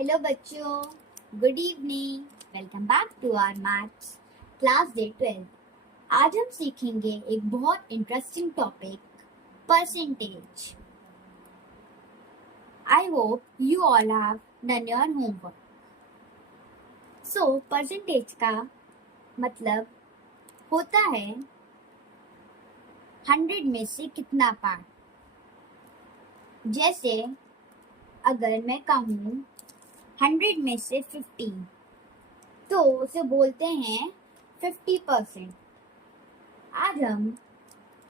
Hello बच्चों, good evening. Welcome back to our maths class day 12। आज हम सीखेंगे एक बहुत interesting topic, percentage. I hope you all have done your homework. So percentage का मतलब होता है 100 में से कितना पार्ट। जैसे अगर मैं कहूँ 100 में से 50 तो उसे बोलते हैं 50%। आज हम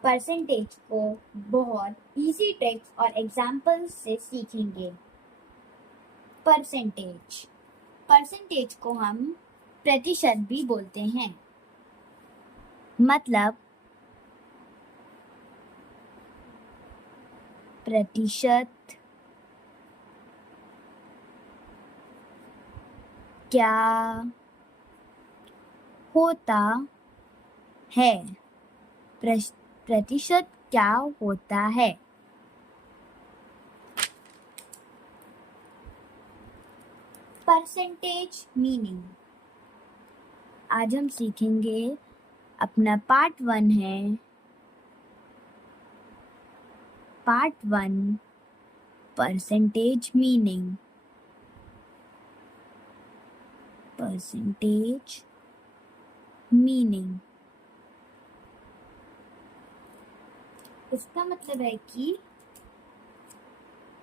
परसेंटेज को बहुत इजी ट्रिक्स और एग्जाम्पल्स से सीखेंगे। परसेंटेज को हम प्रतिशत भी बोलते हैं। मतलब प्रतिशत क्या होता है? प्रतिशत क्या होता है? परसेंटेज मीनिंग आज हम सीखेंगे। अपना पार्ट 1 है। Part 1 percentage meaning. Percentage meaning इसका मतलब है कि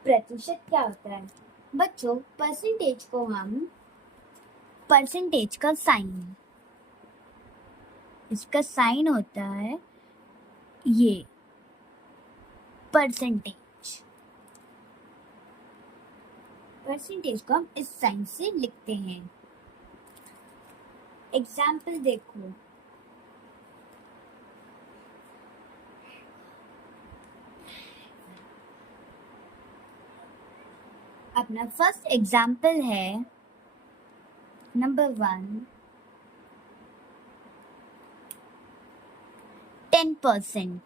प्रतिशत क्या होता है। बच्चों, परसेंटेज को हम परसेंटेज का साइन, इसका साइन होता है ये परसेंटेज। परसेंटेज को हम इस साइन से लिखते हैं। एग्जाम्पल देखो। अपना फर्स्ट एग्जाम्पल है नंबर 1, 10%।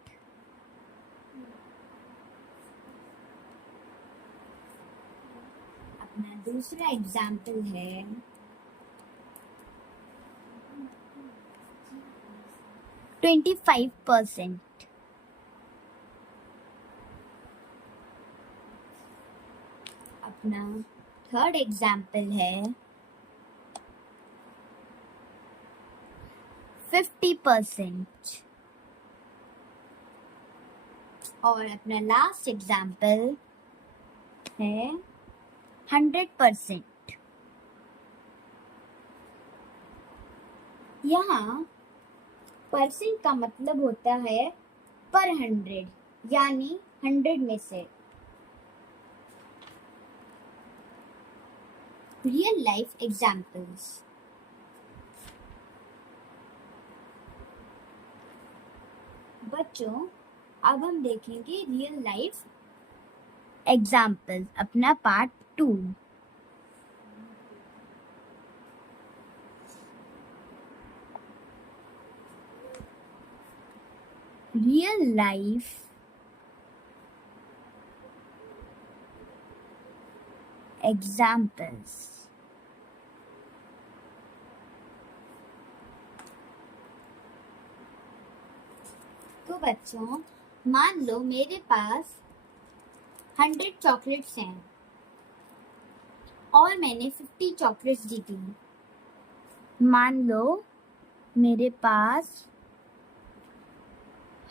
अपना दूसरा एग्जाम्पल है 25%। अपना थर्ड एग्जाम्पल है 50%। और अपना लास्ट एग्जाम्पल है 100%। यहाँ परसेंट का मतलब होता है पर 100, यानी 100 में से। Real life examples. बच्चों, अब हम देखेंगे रियल लाइफ एग्जाम्पल्स। अपना पार्ट 2। Real life examples. तो बच्चों, मान लो मेरे पास 100 चॉकलेट्स हैं और मैंने 50 चॉकलेट्स जीती। मान लो मेरे पास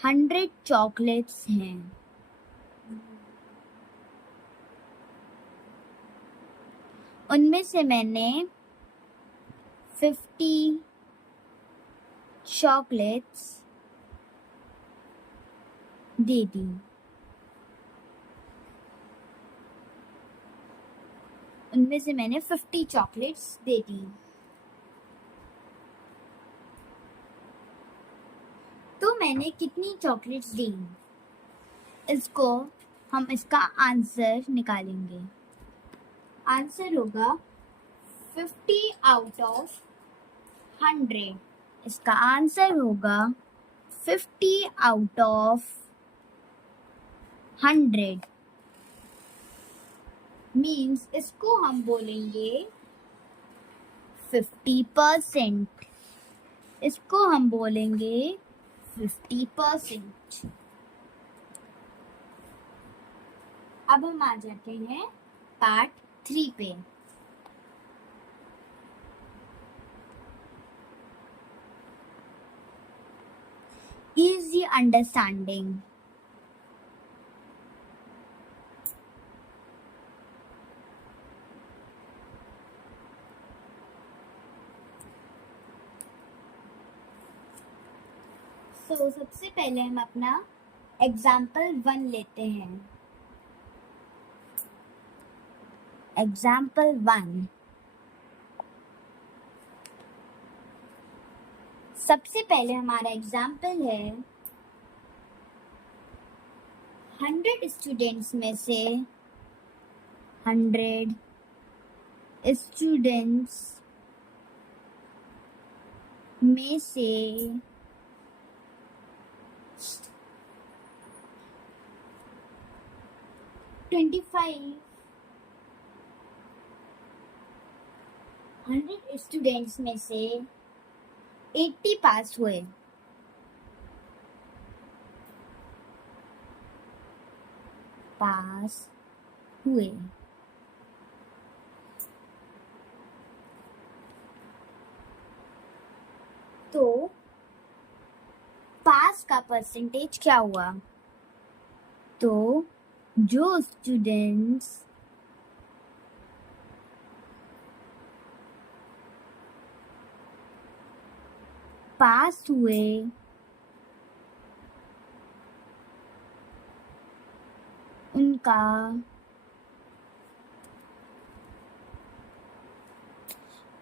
100 चॉकलेट्स हैं। उनमें से मैंने 50 चॉकलेट्स दे दी। उनमें से मैंने 50 चॉकलेट्स दे दी। तो मैंने कितनी चॉकलेट्स दी? इसको हम इसका आंसर निकालेंगे। आंसर होगा 50 आउट ऑफ 100। इसका आंसर होगा 50 आउट ऑफ 100। मीन्स इसको हम बोलेंगे 50%। इसको हम बोलेंगे 50%। अब हम आ जाते हैं पार्ट 3 पे। Easy understanding। सबसे पहले हम अपना एग्जाम्पल 1 लेते हैं। एग्जाम्पल 1। सबसे पहले हमारा एग्जाम्पल है 100 स्टूडेंट्स में से 100 स्टूडेंट्स में से 25 100 स्टूडेंट्स में से 80 पास हुए। पास हुए। तो पास का परसेंटेज क्या हुआ? तो जो स्टूडेंट्स पास हुए उनका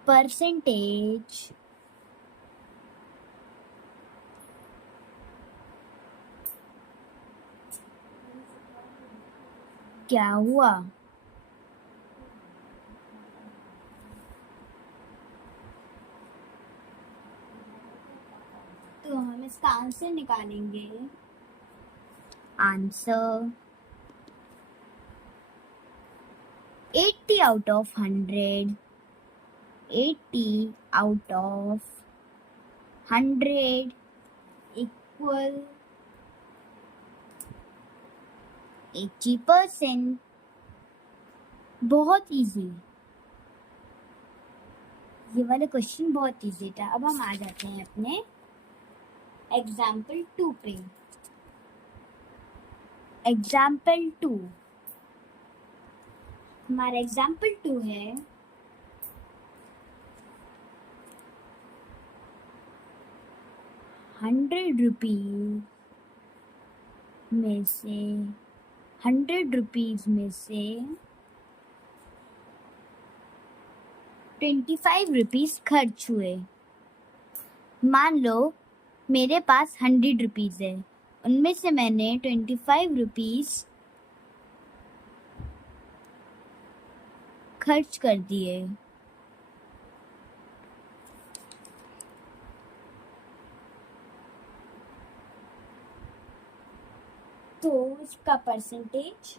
परसेंटेज क्या हुआ? तो हम इसका आंसर निकालेंगे। Answer 80 out of 100। 80 out of 100 equal 80%। बहुत इजी। ये वाला क्वेश्चन बहुत इजी था। अब हम आ जाते हैं अपने एग्जाम्पल 2 पे। एग्जाम्पल 2। हमारा एग्जाम्पल 2 है 100 रुपीज में से 100 रुपीज में से 25 रुपीज खर्च हुए। मान लो मेरे पास 100 रुपीज है, उनमें से मैंने 25 रुपीज खर्च कर दिए। तो इसका परसेंटेज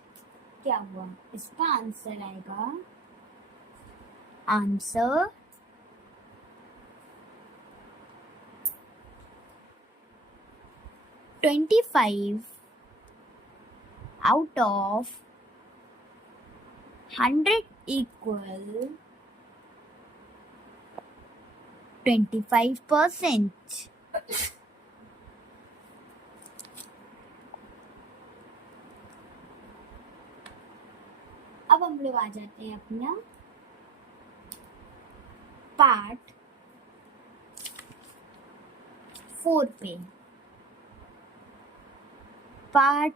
क्या हुआ? इसका आंसर आएगा आंसर 25 out of 100 equal 25%। अब हम लोग आ जाते हैं अपना पार्ट 4 पे। पार्ट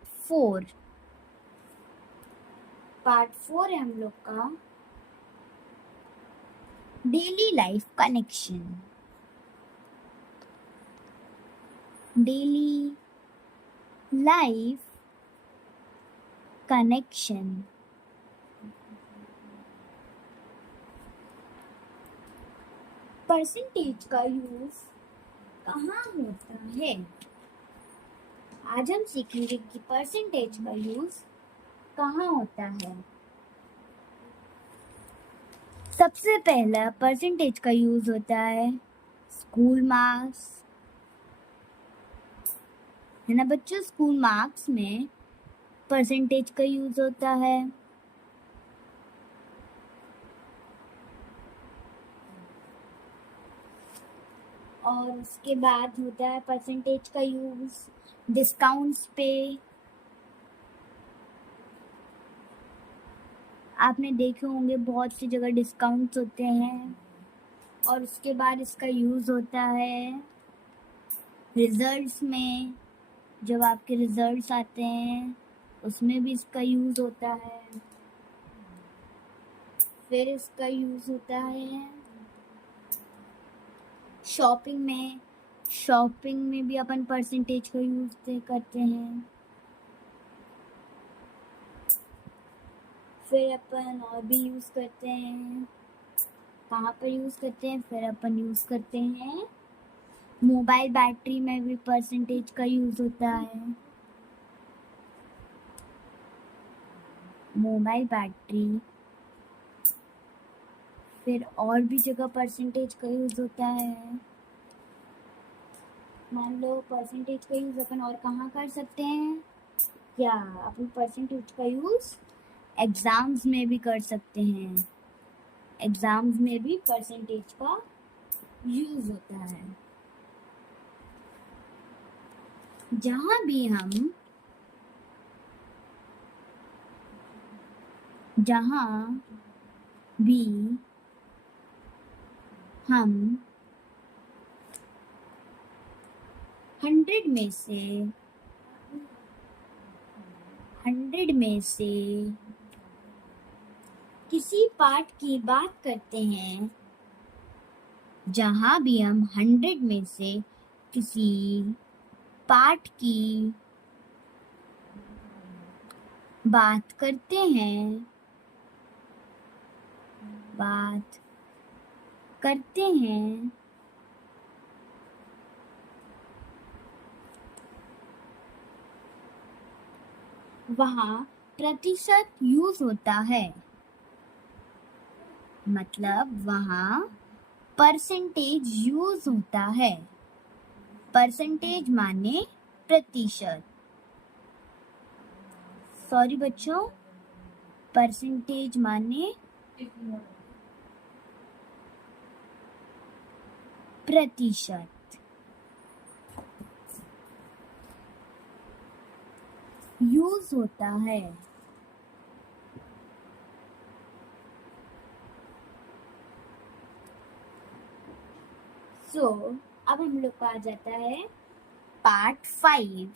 4 है हम लोग का daily life connection. Daily life connection. Percentage का यूज कहाँ होता है? आज हम सीखेंगे कि परसेंटेज का यूज कहाँ होता है। सबसे पहला परसेंटेज का यूज होता है स्कूल मार्क्स, है ना बच्चों। स्कूल मार्क्स में परसेंटेज का यूज होता है। और उसके बाद होता है परसेंटेज का यूज डिस्काउंट्स पे। आपने देखे होंगे बहुत सी जगह डिस्काउंट्स होते हैं। और उसके बाद इसका यूज होता है रिजल्ट्स में, जब आपके रिजल्ट्स आते हैं उसमें भी इसका यूज होता है। फिर इसका यूज होता है शॉपिंग में भी अपन परसेंटेज का यूज करते हैं। फिर अपन और भी यूज करते हैं, कहाँ पर यूज करते हैं, फिर अपन यूज करते हैं मोबाइल बैटरी में भी परसेंटेज का यूज होता है। मोबाइल बैटरी, फिर और भी जगह परसेंटेज का यूज होता है। मान लो परसेंटेज का यूज अपन और कहाँ कर सकते हैं, क्या अपन परसेंटेज का यूज एग्जाम्स में भी कर सकते हैं। एग्जाम्स में भी परसेंटेज का यूज होता है। जहाँ भी हम 100 में से किसी पार्ट की बात करते हैं, जहाँ भी हम 100 में से किसी पार्ट की बात करते हैं वहाँ प्रतिशत यूज होता है। मतलब वहाँ परसेंटेज यूज होता है। परसेंटेज माने प्रतिशत। सॉरी बच्चों, परसेंटेज माने प्रतिशत। यूज होता है। अब हम लोग को आ जाता है पार्ट 5।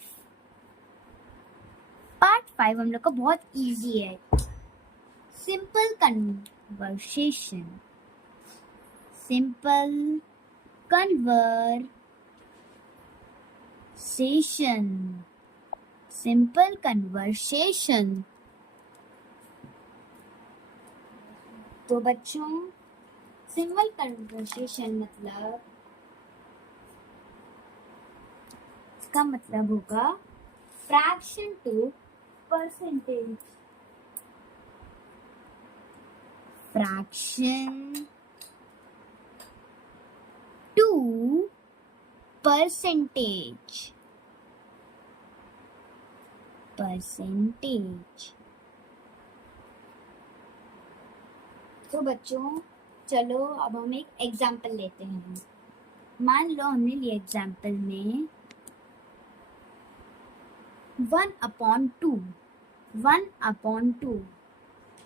पार्ट 5 हम लोग का बहुत इजी है। Simple conversation. Simple conversation. तो बच्चों सिंपल कन्वर्सेशन मतलब, इसका मतलब होगा fraction to percentage. Fraction to percentage. तो बच्चों चलो अब हम एक एग्जाम्पल लेते हैं। मान लो हमने लिए एग्जाम्पल में 1/2।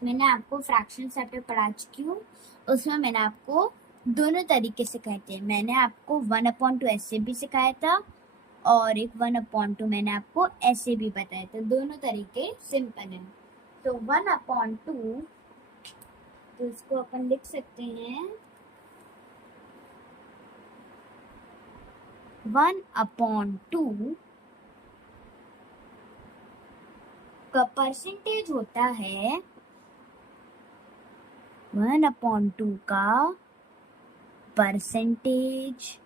मैंने आपको फ्रैक्शन चैप्टर पढ़ा चुकी हूँ, उसमें मैंने आपको दोनों तरीके से कहते हैं। मैंने आपको 1/2 ऐसे भी सिखाया था और एक 1/2 मैंने आपको ऐसे भी बताया था। दोनों तरीके सिंपल हैं। तो 1/2, तो इसको अपन लिख सकते हैं 1/2 का परसेंटेज होता है 1/2 का परसेंटेज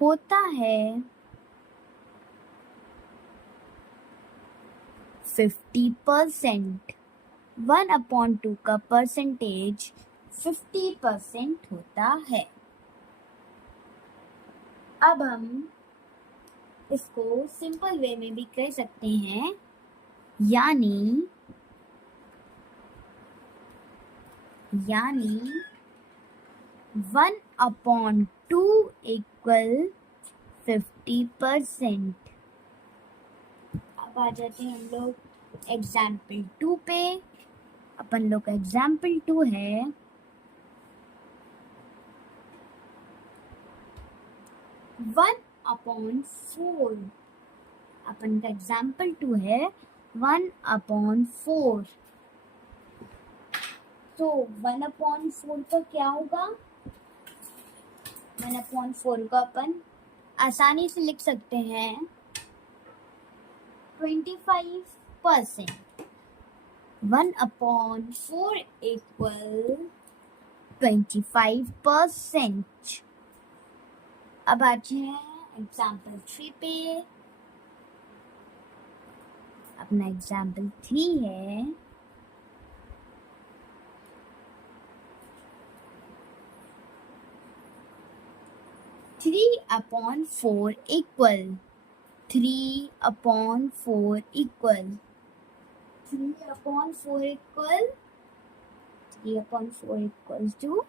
होता है 50%। 1/2 का परसेंटेज 50% होता है। अब हम इसको सिंपल वे में भी कह सकते हैं, यानी 1/2 इक्वल 50%। अब आ जाते हैं हम लोग एग्जाम्पल 2 पे। अपन लोग का एग्जाम्पल 2 है 1/4। अपन का एग्जाम्पल 2 है 1/4। तो 1/4 का क्या होगा? 1/4 को अपन आसानी से लिख सकते हैं 25%। 1/4 इक्वल 25%। अब आते हैं एग्जाम्पल 3 पे। अपना एग्जाम्पल 3 है 3/4 इक्वल 3/4 इक्वल 3/4 इक्वल टू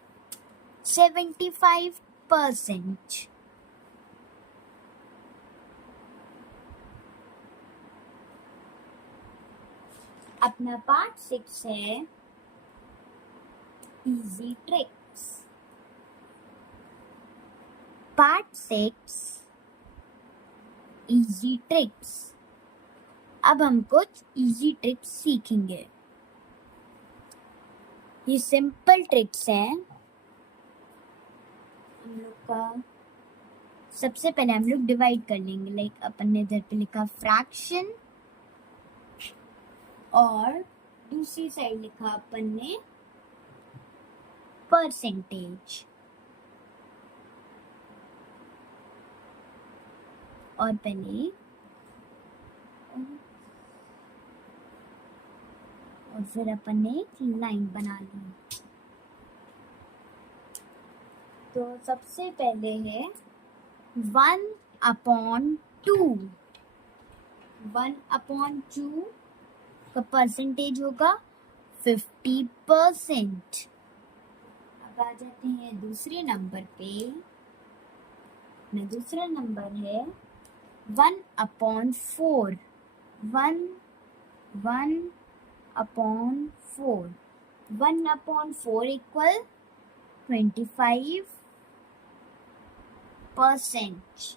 75%। अपना पार्ट 6 है easy tricks. Part 6 easy tricks. अब हम कुछ इजी ट्रिक्स सीखेंगे। ये सिंपल ट्रिक्स हैं। हम लोग का सबसे पहले हम लोग डिवाइड कर लेंगे। लाइक अपन ने इधर पे लिखा फ्रैक्शन और दूसरी साइड लिखा अपन ने परसेंटेज। और पहले और फिर अपन ने एक लाइन बना ली। तो सबसे पहले है 1/2। 1/2 का परसेंटेज होगा 50%। अब आ जाते हैं दूसरे नंबर पे। दूसरा नंबर है 1/4। 1/4 1/4 इक्वल 25%।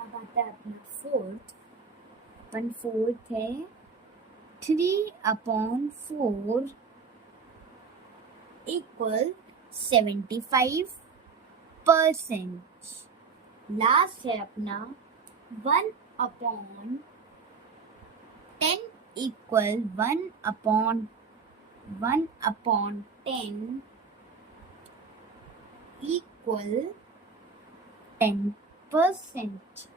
अब आता है अपना फोर्थ है 3/4 इक्वल 75%। लास्ट है अपना 1/10 equal 1/10 equal 10%।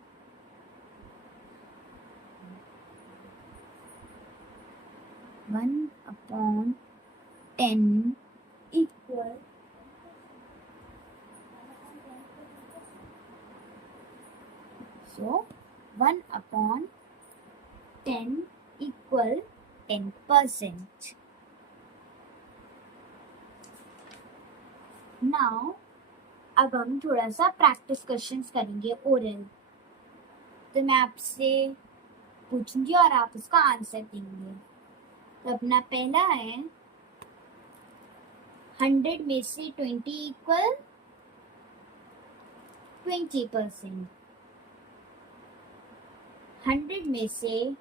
1/10 equal So 1/10 equal 10%. Now अब हम थोड़ा सा प्रैक्टिस क्वेश्चंस करेंगे ओरल। तो मैं आपसे पूछूंगी और आप उसका आंसर देंगे। तो अपना पहला है 100 में से 20 इक्वल 20%। 100 में से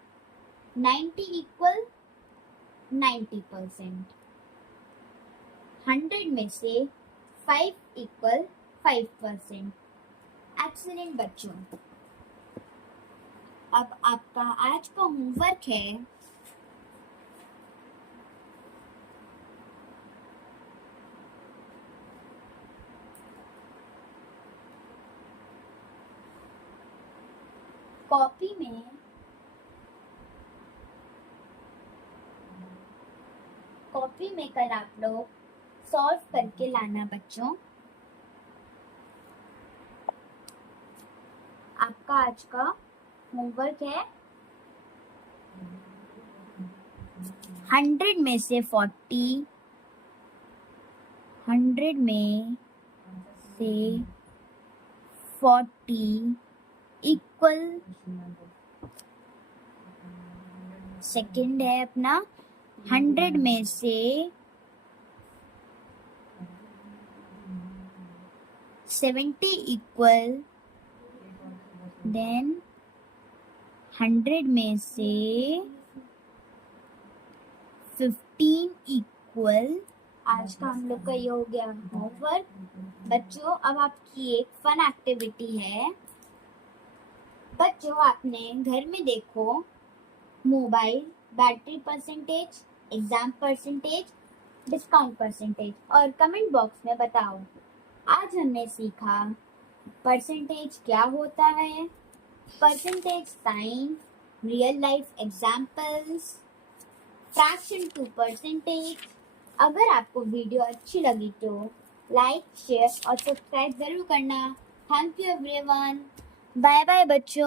90 इक्वल 90%। 100 में से 5 इक्वल 5%। एक्सीलेंट बच्चों। अब आपका आज का होमवर्क है कॉपी में कॉपी में कर आप लोग सॉल्व करके लाना बच्चों। आपका आज का होमवर्क है 100 में से 40, 100 में से 40 इक्वल, सेकंड है अपना 100 में से 70 इक्वल, देन 100 में से 15 इक्वल। आज का हम लोग का ये हो गया होमवर्क। बच्चों अब आपकी एक फन एक्टिविटी है। बच्चों आपने घर में देखो mobile, battery percentage, exam percentage, discount percentage और कमेंट बॉक्स में बताओ। आज हमने सीखा परसेंटेज क्या होता है, percentage sign, real life examples, fraction to percentage. अगर आपको वीडियो अच्छी लगी तो लाइक, शेयर और सब्सक्राइब जरूर करना। Thank you everyone. Bye bye बच्चों।